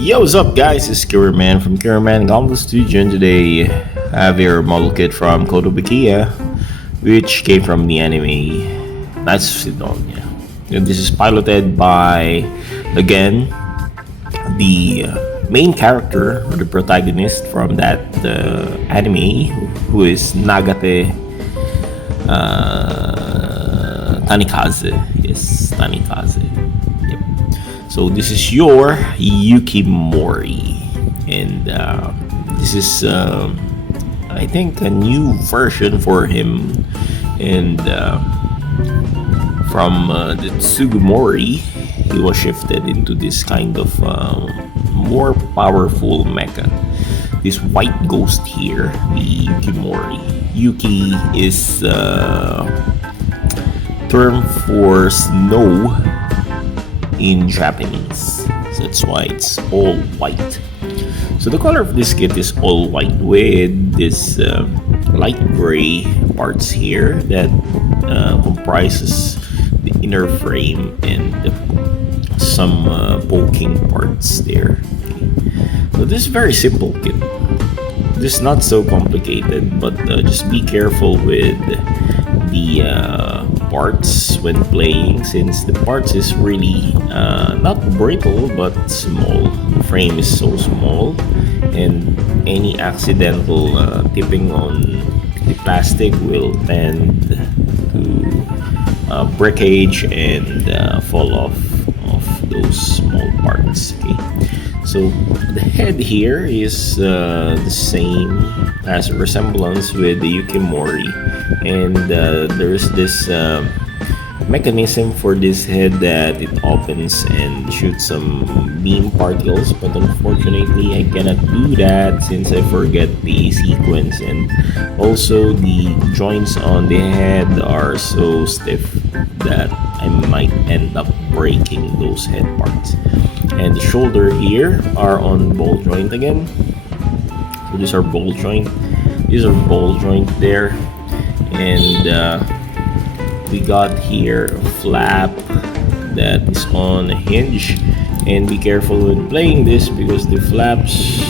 Yo, what's up, guys? It's Kiraman from Kiraman Gunpla Studio, and today I have your model kit from Kotobukiya, which came from the anime. That's Sidonia. And this is piloted by, again, the main character or the protagonist from that anime, who is Nagate Tanikaze. Yes, Tanikaze. So this is your Yukimori, and this is I think a new version for him, and from the Tsugumori he was shifted into this kind of more powerful mecha. This white ghost here, the Yukimori. Yuki is term for snow in Japanese, so that's why it's all white. So the color of this kit is all white with this light gray parts here that comprises the inner frame and some poking parts there. So this is very simple kit. This is not so complicated, but just be careful with the parts when playing, since the parts is really not brittle but small. The frame is so small, and any accidental tipping on the plastic will tend to breakage and fall off of those small parts. Okay, so the head here is the same, has a resemblance with the Yukimori, and there's this mechanism for this head that it opens and shoots some beam particles, but unfortunately I cannot do that since I forget the sequence, and also the joints on the head are so stiff that I might end up breaking those head parts. And the shoulder here are on ball joint again. So these are ball joint. These are ball joint there. And we got here a flap that is on a hinge. And be careful when playing this, because the flaps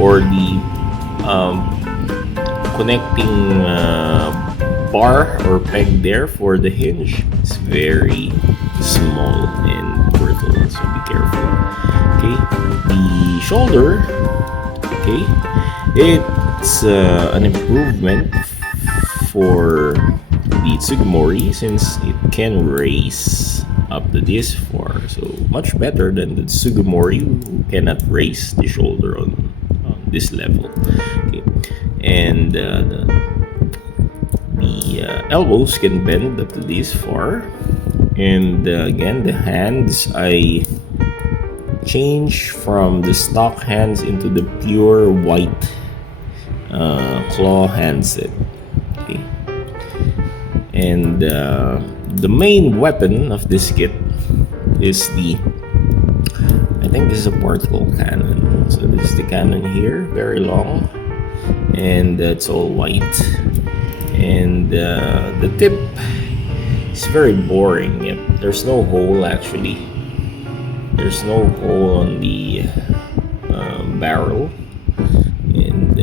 or the connecting bar or peg there for the hinge is very small and brittle, so be careful. Okay, the shoulder, okay, it's an improvement for the Tsugumori, since it can raise up to this far, so much better than the Tsugumori, who cannot raise the shoulder on this level. Okay, and the elbows can bend up to this far. And again, the hands, I change from the stock hands into the pure white claw handset. Okay. And the main weapon of this kit is the, I think this is a particle cannon. So this is the cannon here, very long, and it's all white. And the tip is very boring. Yep, there's no hole actually. There's no hole on the barrel. And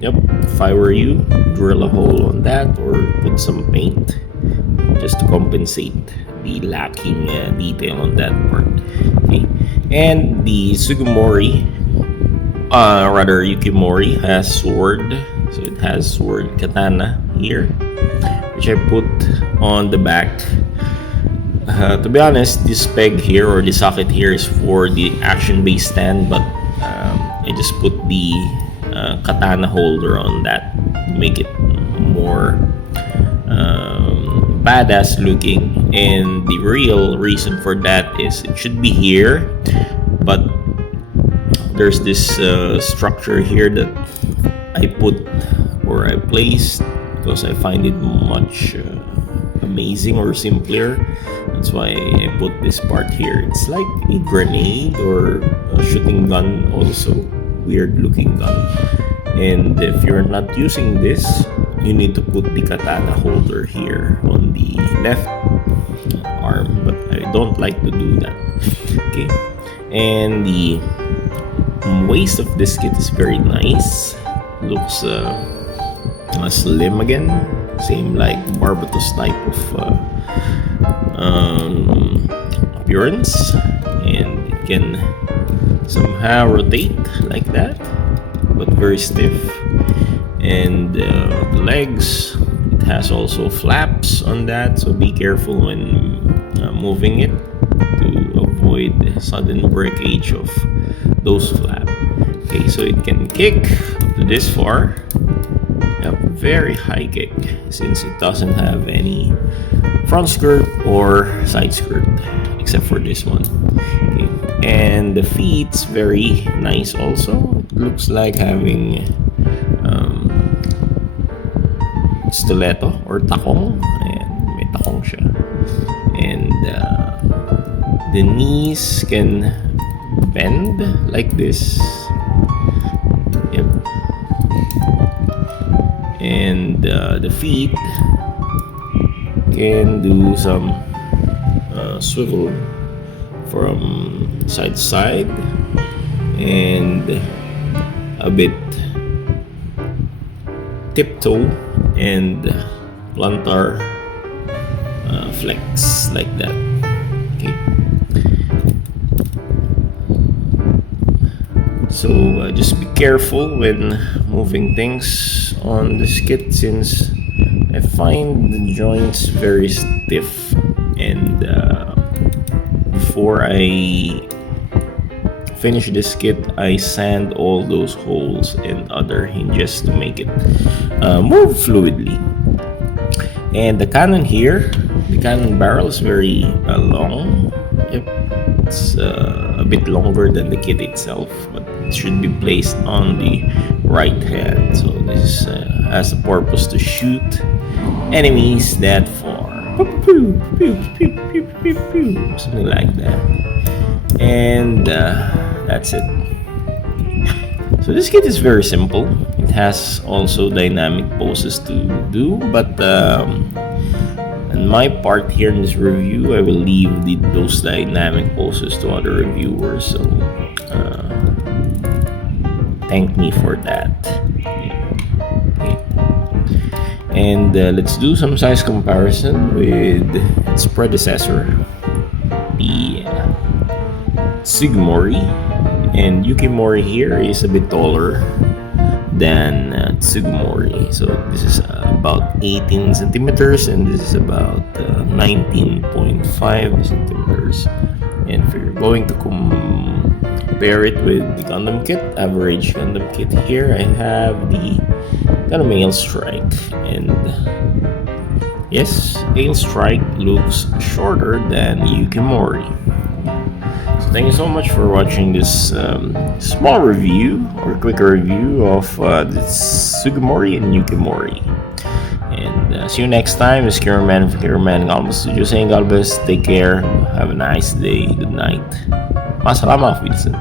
yep, if I were you, drill a hole on that or put some paint just to compensate the lacking detail on that part. Okay, and the Tsugumori, rather Yukimori, has sword. So it has sword katana here, which I put on the back. To be honest, this peg here or the socket here is for the action-based stand, but I just put the katana holder on that to make it more badass looking. And the real reason for that is it should be here, but there's this structure here that I put or I placed because I find it much amazing or simpler. That's why I put this part here. It's like a grenade or a shooting gun, also weird looking gun. And if you're not using this, you need to put the katana holder here on the left arm, but I don't like to do that. Okay, And the waist of this kit is very nice. Looks slim again, same like Barbatos type of appearance, and it can somehow rotate like that, but very stiff. And the legs, it has also flaps on that, so be careful when moving it to avoid sudden breakage of those flaps. Okay, so it can kick up to this far. Yep, very high kick since it doesn't have any front skirt or side skirt except for this one. Okay. And the feet's very nice also. It looks like having stiletto or takong. Ayan, may takong siya. And the knees can bend like this. Yep. And the feet can do some swivel from side to side and a bit tiptoe and plantar flex like that. Okay. So just be careful when moving things on this kit, since I find the joints very stiff, and before I finish this kit, I sand all those holes and other hinges to make it move fluidly. And the cannon here, the cannon barrel is very long. Yep, it's a bit longer than the kit itself, but it should be placed on the right hand. So this has the purpose to shoot enemies that far. Something like that. And that's it. So this kit is very simple. It has also dynamic poses to do, but on my part here in this review, I will leave those dynamic poses to other reviewers. So thank me for that. Okay. And let's do some size comparison with its predecessor, the Yukimori. And Yukimori here is a bit taller than Yukimori. So this is about 18 centimeters, and this is about 19.5 centimeters. And if you're going to compare it with the Gundam kit, average Gundam kit here, I have the Gundam Male Strike. And yes, Male Strike looks shorter than Yukimori. So thank you so much for watching this small review or quick review of this Yukimori and Yukimori. And see you next time. It's Kiraman from Kiraman Galbus Studio saying Galbus, take care, have a nice day, good night. Masalamat, Wilson.